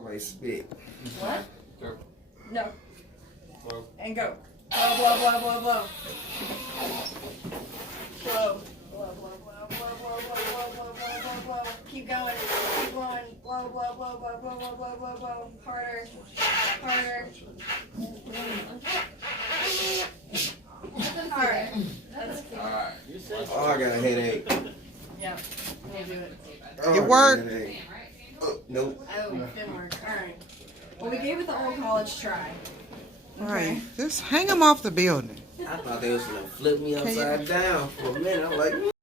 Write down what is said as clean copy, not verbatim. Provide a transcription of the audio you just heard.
Always spit. What? Go. No. Blow. And go. Blow, blow, blow, blow, blow. Blow. Blow, blow, blow, blow, blow, blow, blow, blow, blow, blow. Keep going. Keep going. Blow, blow, blow, blow, blow, blow, blow, blow, blow. Harder. Harder. Alright. That's cute. Alright. Oh, I got a headache. Yeah. We'll do it. Oh, It I got a worked. headache. Oh, nope. Oh, didn't work. Alright. Well, we gave it the old college try. Right. Just hang them off the building. I thought they was gonna flip me upside down for a minute. I'm like,